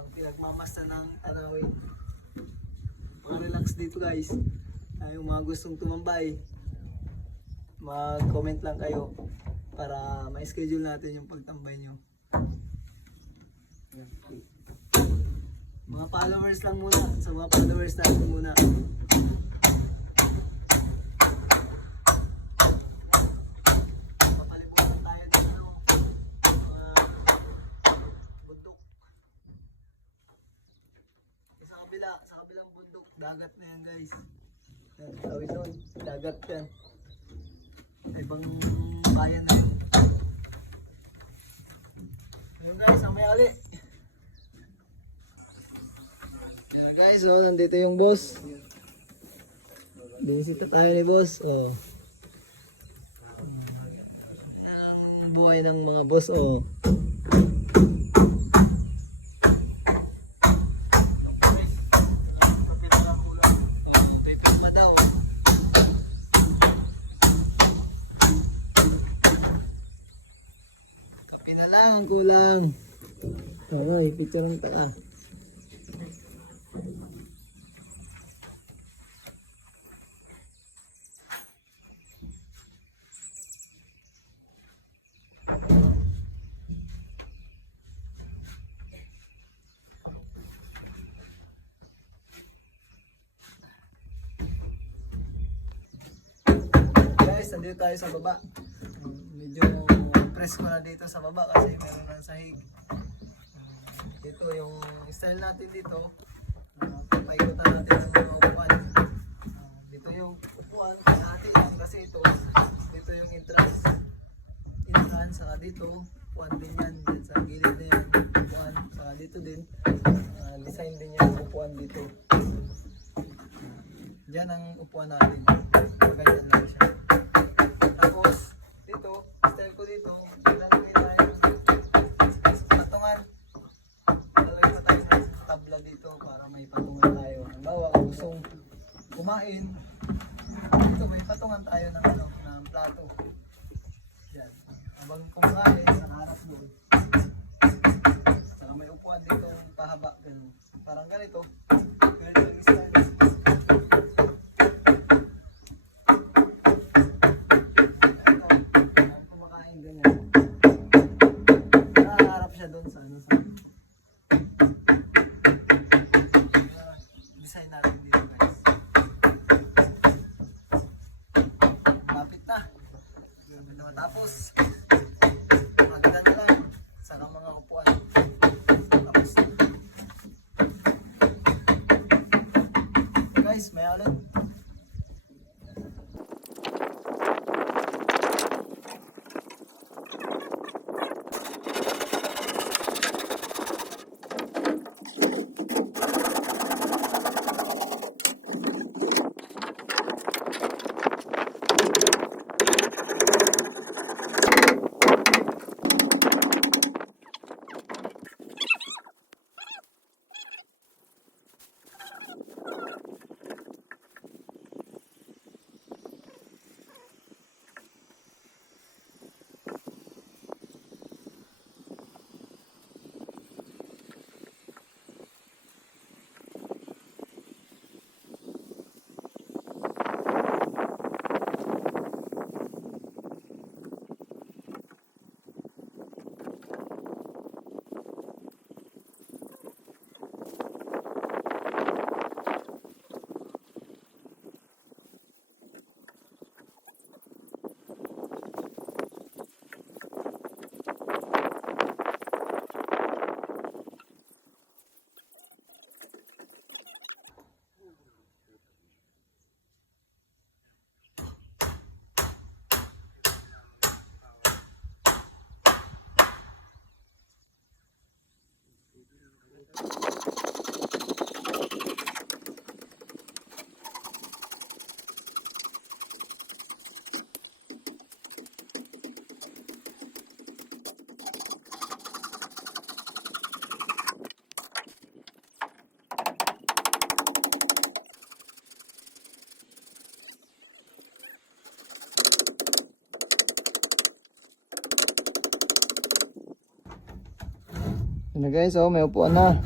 Habang pinagmamasta ng tanawin. Relax dito guys. Yung mga gustong tumambay, mag-comment lang kayo para ma-schedule natin yung pagtambay nyo. Mga followers lang muna. Sa mga followers natin muna. Papalibutan tayo dito. Mga bundok. Sa kabilang bundok, dagat na yan guys. Yan, tawid doon, dagat yan. Ibang bayan na yun. Ayun guys, ang may ali. Yan guys, oh, nandito yung boss. Binisita tayo ni boss. Oh. Ang buhay ng mga boss. Oh. Kape na lang ang kulang. Ay, picture ng taka. Guys, nandito tayo sa baba. Medyo presko na dito sa baba kasi meron ng sahig. Ito yung style natin dito. Paikutan natin ang mga upuan. Dito yung upuan natin kasi ito. Dito yung entrance. Saka dito. Upuan din yan. Sa gilid na yan. Upuan. Saka dito din. Design din yan upuan dito. Diyan ang upuan natin. Ganyan lang siya. Tapos dito, style ko dito, lalagay tayo sa patungan. Lalagay pa tayo ng tabla dito para may patungan tayo. Halimbawa, kung gustong kumain, dito may patungan tayo ng, ng plato. Yan. Habang kumakain, nakaharap doon. Saka may upuan dito pahaba. Ganun. Parang ganito. Ganito yung style. Design natin dito guys. Lapit na. Lapit na matapos. Maganda na lang. Saka mga upuan. Tapos guys, may ulit. Yun na guys, oh, may upuan na.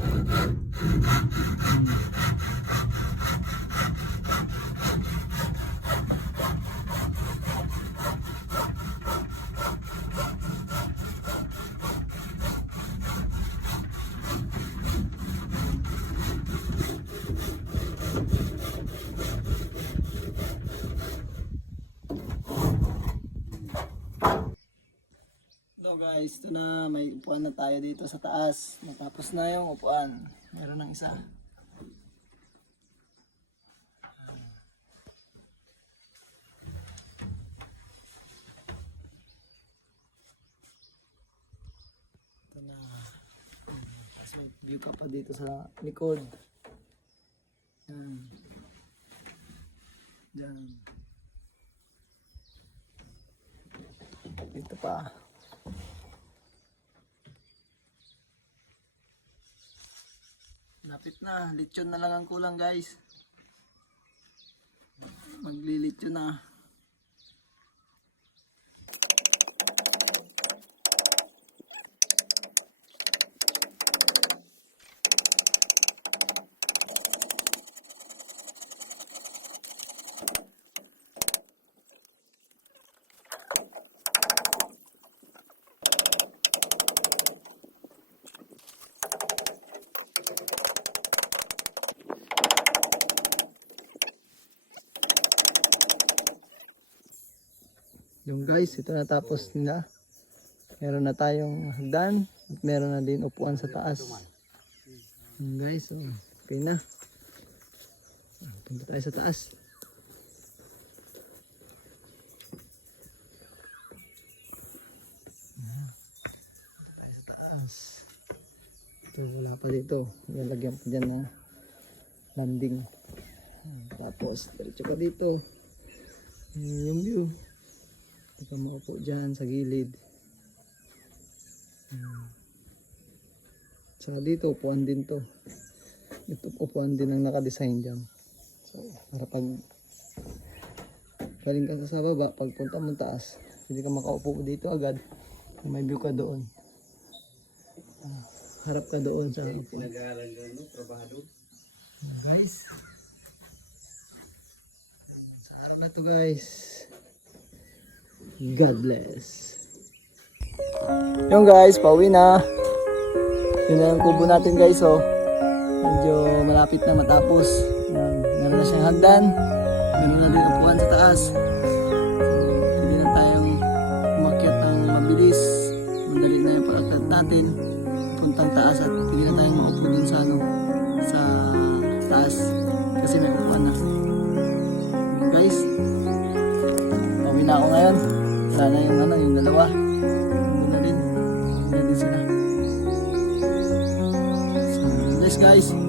So guys, ito na, may upuan na tayo dito sa taas. Matapos na yung upuan. Meron ng isa. Ito na. Tapos may view ka pa dito sa likod. Yan. Yan. Dito pa. Lapit na, lechon na lang ang kulang guys. Maglilechon na. Yung guys, ito na tapos nila. Meron na tayong hagdan at meron na din upuan sa taas. Yung guys, oh, okay na. Punta tayo sa taas. Punta tayo sa taas. Ito, wala pa dito. Lalagyan pa dyan na landing. Tapos, diretso ka dito. Yung view. Hindi ka makaupo dyan sa gilid. Saka dito, upuan din to. Ito upuan din ang nakadesign dyan. So, para pag galing ka sa baba, pag punta mo taas, hindi ka makaupo dito agad. May view ka doon. Harap ka doon sa upuan. Guys. Sa araw na to guys. God bless. Yung guys, pauwi na. Yun na yung kubo natin guys, oh. Medyo malapit na matapos. Yan. Meron na siyang hagdan. Meron na din upuan sa taas. So, pwede na tayong umakyat ng mabilis. Madali na yung pag-akyat natin. Puntang taas at pwede na tayong maupo dun sa ano, sa taas. Kasi may upuan na. Yun guys. Pauwi na ako ngayon. Wala na yung ano, yung dalawa. Hindi na din. Hindi na din sila. So, guys.